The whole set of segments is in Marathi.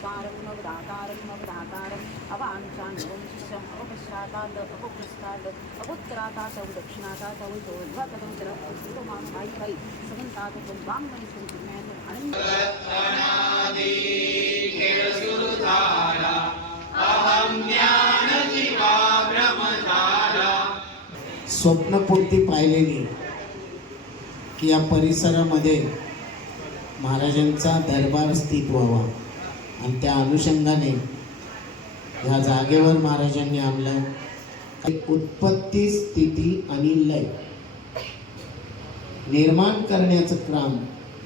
ओंकारं नवदाकारं नवदाकारम् अवाञ्चान्वंशिषम् अवपश्चाताद अपपुस्ताद अपुत्रातात दक्षिणातात उद्वकदं जलमां भाई भाई समन्तात वाङ्मयि आनंद स्वप्नपूर्ती पाहिलेली की या परिसरामध्ये महाराजांचा दरबार स्थित व्हावा. आणि त्या अनुषंगाने ह्या जागेवर महाराजांनी आणलं. उत्पत्ती स्थिती आणि लय. निर्माण करण्याचं काम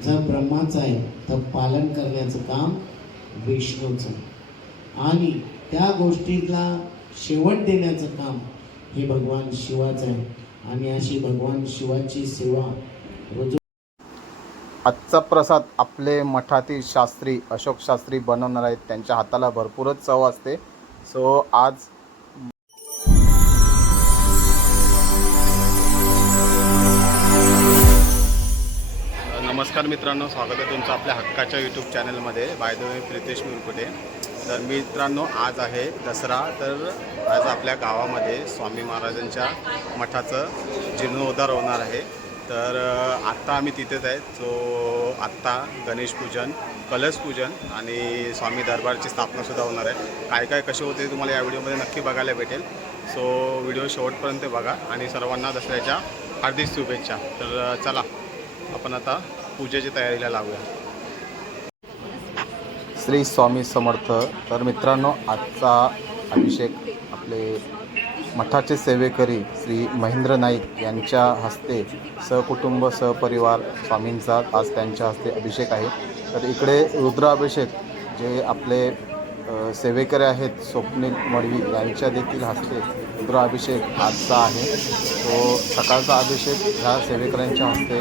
जर ब्रह्माचं आहे तर पालन करण्याचं काम विष्णूचं आणि त्या गोष्टीला शेवट देण्याचं काम हे भगवान शिवाचं आहे. आणि अशी भगवान शिवाची सेवा रोज आजचा प्रसाद आपले मठातील शास्त्री अशोक शास्त्री बनवणार आहेत. त्यांच्या हाताला भरपूरच चव असते. सो आज नमस्कार मित्रांनो स्वागत आहे तुमचं आपल्या हक्काच्या यूट्यूब चॅनलमध्ये by the way Pritesh Mirkute तर मित्रांनो आज आहे दसरा. तर आज आपल्या गावामध्ये स्वामी महाराजांच्या मठाचं जीर्णोद्धार होणार आहे. तर आत्ता आम्ही तिथेच आहे. सो आत्ता गणेश पूजन कलश पूजन आणि स्वामी दरबारची स्थापनासुद्धा होणार आहे. काय काय कसे होते तुम्हाला या व्हिडिओमध्ये नक्की बघायला भेटेल. सो व्हिडिओ शेवटपर्यंत बघा आणि सर्वांना दसऱ्याच्या हार्दिक शुभेच्छा. तर चला आपण आता पूजेची तयारीला लागूया. श्री स्वामी समर्थ. तर मित्रांनो आजचा अभिषेक आपले मठाचे सेवेकरी श्री महेंद्र नाईक यांच्या हस्ते सहकुटुंब सहपरिवार स्वामींचा आज त्यांच्या हस्ते अभिषेक आहे. तर इकडे रुद्राभिषेक जे आपले सेवेकरी आहेत स्वप्नील मडवी यांच्या देखील हस्ते रुद्राभिषेक आजचा आहे. तो सकाळचा अभिषेक ह्या सेवेकऱ्यांच्या हस्ते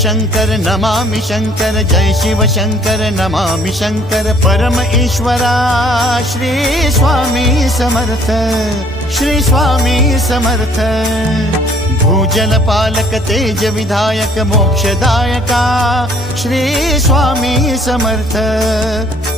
शंकर नमामि शंकर जय शिव शंकर नमामि शंकर परम ईश्वरा श्री स्वामी समर्थ श्री स्वामी समर्थ। भूजल पालक तेज विधायक मोक्षदायका श्री स्वामी समर्थ।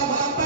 Maranata.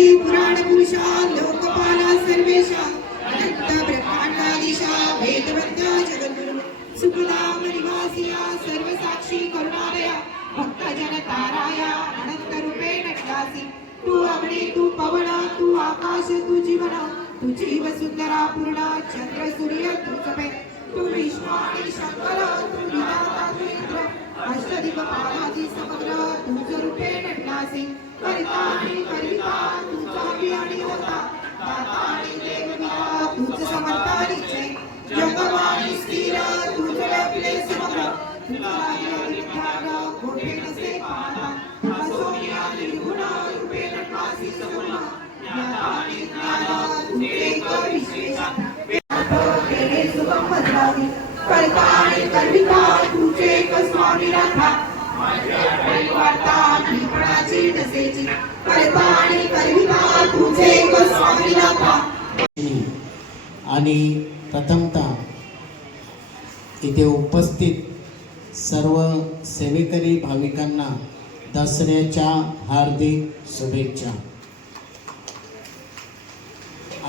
శ్రీ పురాణ పురుష లోకపాల సర్వేష అనంత బ్రహ్మాండాధీశ వేదవంత జగద్గురు సుఖదా పరివాసియ సర్వసాక్షి కరుణాలయ భక్త జన తారాయ అనంత రూపేణ విలాసి తూ అవడే తూ పవన తూ ఆకాశ తూ జీవన తూ జీవ సుందర పూర్ణ చంద్ర సూర్య తూ సమే విశ్వాణి శంకర తూ విధాత తూ ఇంద్ర సమగ్ర తూ స్వరూపేణ విలాసి పరితాని పరితాని आणि करिता आणि होता दाता आणि तुझ समर्थानीचे जगवाणी स्थिर तुझ व्यापले समग्र तुझा नसे पाहता रूपे नटवासी सगुण ज्ञानाने ज्ञान तुझे केले सुगम बदलावी करता आणि कर्मिता तुझे एक स्वामी वार्ता नसेची करता आणि कर्मिता आणि प्रथमतः इथे उपस्थित सर्व सेवेकरी भाविकांना दसऱ्याच्या हार्दिक शुभेच्छा.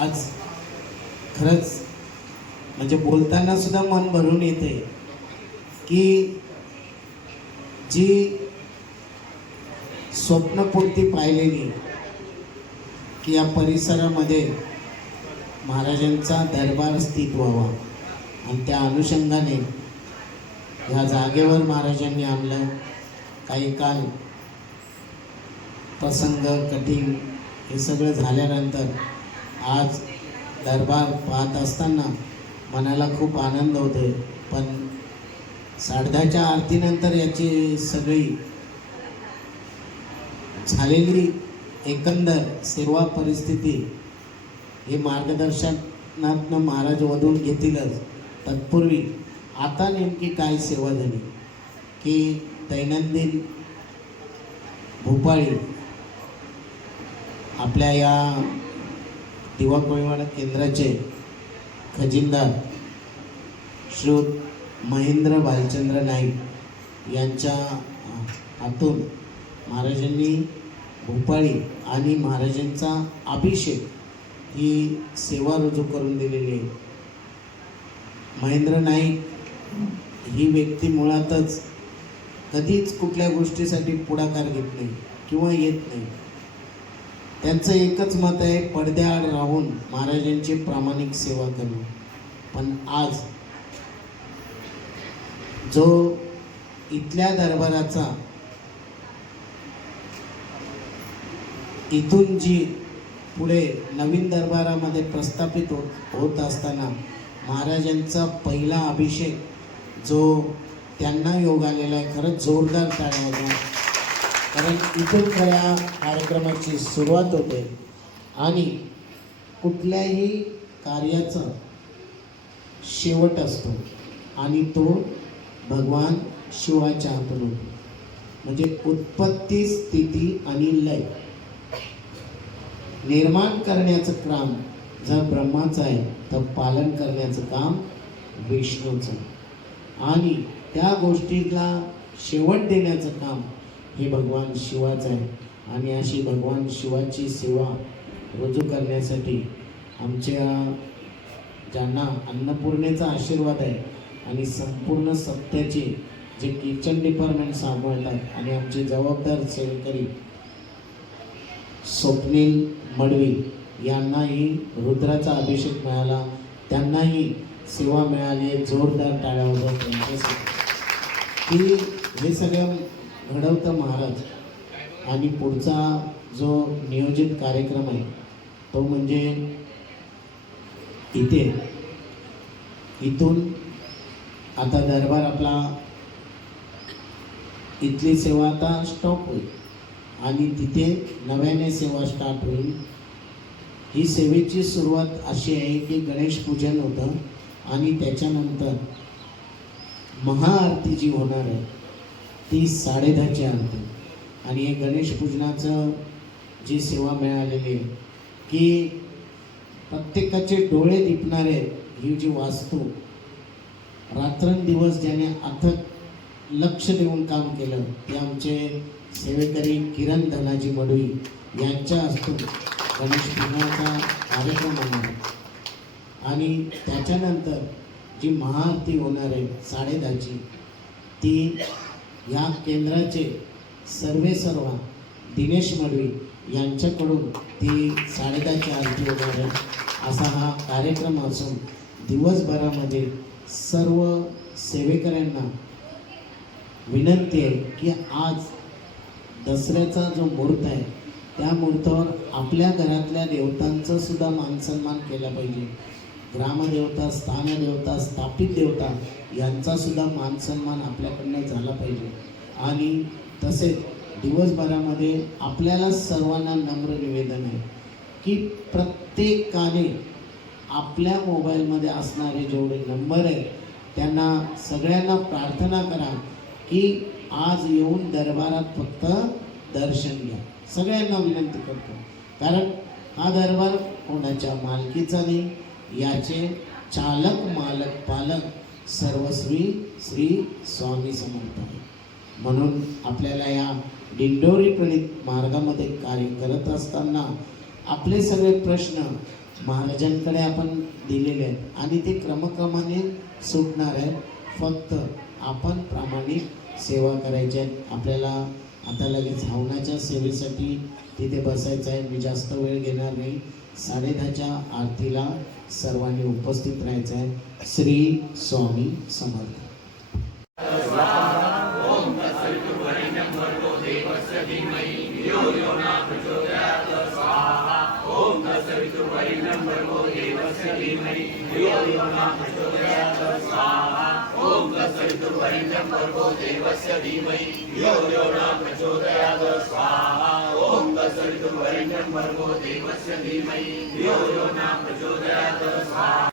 आज खरंच म्हणजे बोलताना सुद्धा मन भरून येते की जी स्वप्नपूर्ती पाहिलेली की या परिसरामध्ये महाराजांचा दरबार स्थित व्हावा. आणि त्या अनुषंगाने ह्या जागेवर महाराजांनी आणलं. काही काल प्रसंग कठीण हे सगळं झाल्यानंतर आज दरबार पाहत असताना मनाला खूप आनंद होतोय. पण साडदहाच्या आरतीनंतर याची सगळी झालेली एकंदर सेवा परिस्थिती हे मार्गदर्शनातनं महाराज वधून घेतीलच. तत्पूर्वी आता नेमकी काय सेवा झाली? की दैनंदिन भोपाळी आपल्या या दिवा कोळीवाडा केंद्राचे खजिनदार श्रोत महेंद्र भालचंद्र नाईक यांच्या हातून महाराजांनी भोपाळी आणि महाराजांचा अभिषेक ही सेवा रुजू करून दिलेली आहे. महेंद्र नाईक ही व्यक्ती मुळातच कधीच कुठल्या गोष्टीसाठी पुढाकार घेत नाही किंवा येत नाही. त्यांचं एकच मत आहे पडद्याआड राहून महाराजांची प्रामाणिक सेवा करणं. पण आज जो इथल्या दरबाराचा इथून जी पुढे नवीन दरबारामध्ये प्रस्थापित होत होत असताना महाराजांचा पहिला अभिषेक जो त्यांना योग आलेला आहे खरंच जोरदार टाळ्या होत्या कारण इथून खऱ्या कार्यक्रमाची सुरुवात होते. आणि कुठल्याही कार्याचं शेवट असतो. आणि तो भगवान शिवाच्या हातून होतो. म्हणजे उत्पत्ती स्थिती आणि लय. निर्माण करण्याचं काम जर ब्रह्माचं आहे तर पालन करण्याचं काम विष्णूचं. आणि त्या गोष्टीला शेवट देण्याचं काम हे भगवान शिवाचं आहे. आणि अशी भगवान शिवाची सेवा रुजू करण्यासाठी आमच्या ज्यांना अन्नपूर्णेचा आशीर्वाद आहे आणि संपूर्ण सत्याचे जे किचन डिपार्टमेंट सांभाळतात आणि आमचे जबाबदार सेवेकरी स्वप्नील मडवी यांनाही रुद्राचा अभिषेक मिळाला. त्यांनाही सेवा मिळाली. जोरदार टाळ्या होत्या त्यांच्यासाठी की हे सगळं घडवतं महाराज. आणि पुढचा जो नियोजित कार्यक्रम आहे तो म्हणजे इथे. इथून आता दरबार आपला इथली सेवा आता स्टॉप होईल. आणि तिथे नव्याने सेवा स्टार्ट होईल. ही सेवेची सुरुवात अशी आहे की गणेश पूजन होतं आणि त्याच्यानंतर महाआरती जी होणार आहे ती साडेदहाची आरती. आणि हे गणेश पूजनाचं जी सेवा मिळालेली आहे की प्रत्येकाचे डोळे दिपणारे ही जी वास्तू रात्रंदिवस ज्याने अथक लक्ष देऊन काम केलं ते आमचे सेवेकरी किरण धनाजी मडवी यांच्या हस्तून गणेश पूजनाचा कार्यक्रम होणार आणि त्याच्यानंतर जी महाआरती होणार आहे साडेदहाची ती या केंद्राचे सर्वे सर्व दिनेश मडवी यांच्याकडून ती साडेदहाची आरती होणार आहे. असा हा कार्यक्रम असून दिवसभरामध्ये सर्व सेवेकऱ्यांना विनंती आहे की आज दसऱ्याचा जो मुहूर्त आहे त्या मुहूर्तावर आपल्या घरातल्या देवतांचं सुद्धा मानसन्मान केला पाहिजे. ग्रामदेवता स्थानदेवता स्थापित देवता यांचा सुद्धा मानसन्मान आपल्याकडनं झाला पाहिजे. आणि तसेच दिवसभरामध्ये आपल्याला सर्वांना नम्र निवेदन आहे की प्रत्येकाने आपल्या मोबाईलमध्ये असणारे जेवढे नंबर आहेत त्यांना सगळ्यांना प्रार्थना करा की आज येऊन दरबारात फक्त दर्शन घ्या. सगळ्यांना विनंती करतो. कारण हा दरबार कोणाच्या मालकीचा नाही याचे चालक मालक पालक सर्वश्री श्री स्वामी समर्थ आहे म्हणून आपल्याला या दिंडोरी प्रणित मार्गामध्ये कार्य करत असताना आपले सगळे प्रश्न महाराजांकडे आपण दिलेले आहेत. आणि ते क्रमक्रमाने सुटणार आहेत. फक्त आपण प्रामाणिक सेवा करायच्या आहेत आपल्याला आता लगेच हवनाच्या सेवेसाठी तिथे बसायचं आहे. मी जास्त वेळ घेणार नाही. साडेदहाच्या आरतीला सर्वांनी उपस्थित राहायचं आहे. श्री स्वामी समर्थ. ॐ तत्सवितुर्वरेण्यं भर्गो देवस्य धीमहि यो यो न प्रचोदयात् स्वाहा ॐ तत्सवितुर्वरेण्यं भर्गो देवस्य धीमहि यो यो न प्रचोदयात् स्वाहा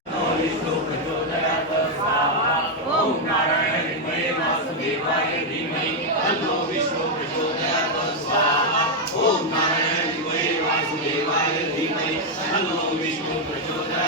प्रचोदयात् स्वाहा ॐ नारायणिमये वासुदेवाय धीमहि तन्नो विष्णु प्रचोदयात् स्वाहा ॐ नारायणिमये वासुदेवाय धीमहि तन्नो विष्णु प्रचोदयात्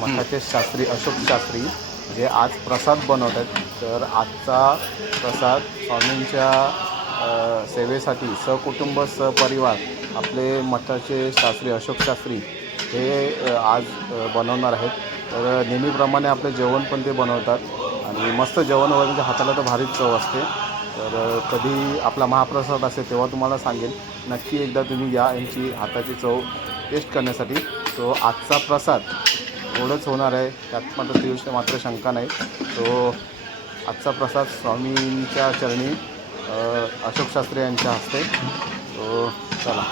मठाचे शास्त्री अशोक शास्त्री जे आज प्रसाद बनवत आहेत. तर आजचा प्रसाद स्वामींच्या सेवेसाठी सहकुटुंब सहपरिवार आपले मठाचे शास्त्री अशोक शास्त्री हे आज बनवणार आहेत. तर नेहमीप्रमाणे आपलं जेवण पण ते बनवतात. आणि मस्त जेवण वगैरे म्हणजे हाताला तर भारीच चव असते. तर कधी आपला महाप्रसाद असेल तेव्हा तुम्हाला सांगेन. नक्की एकदा तुम्ही या यांची हाताची चव टेस्ट करण्यासाठी. सो आजचा प्रसाद थोडंच होणार आहे त्यात मात्र दिवस मात्र शंका नाही. तो आजचा प्रसाद स्वामींच्या चरणी अशोक शास्त्री यांच्या हस्ते. तो चला.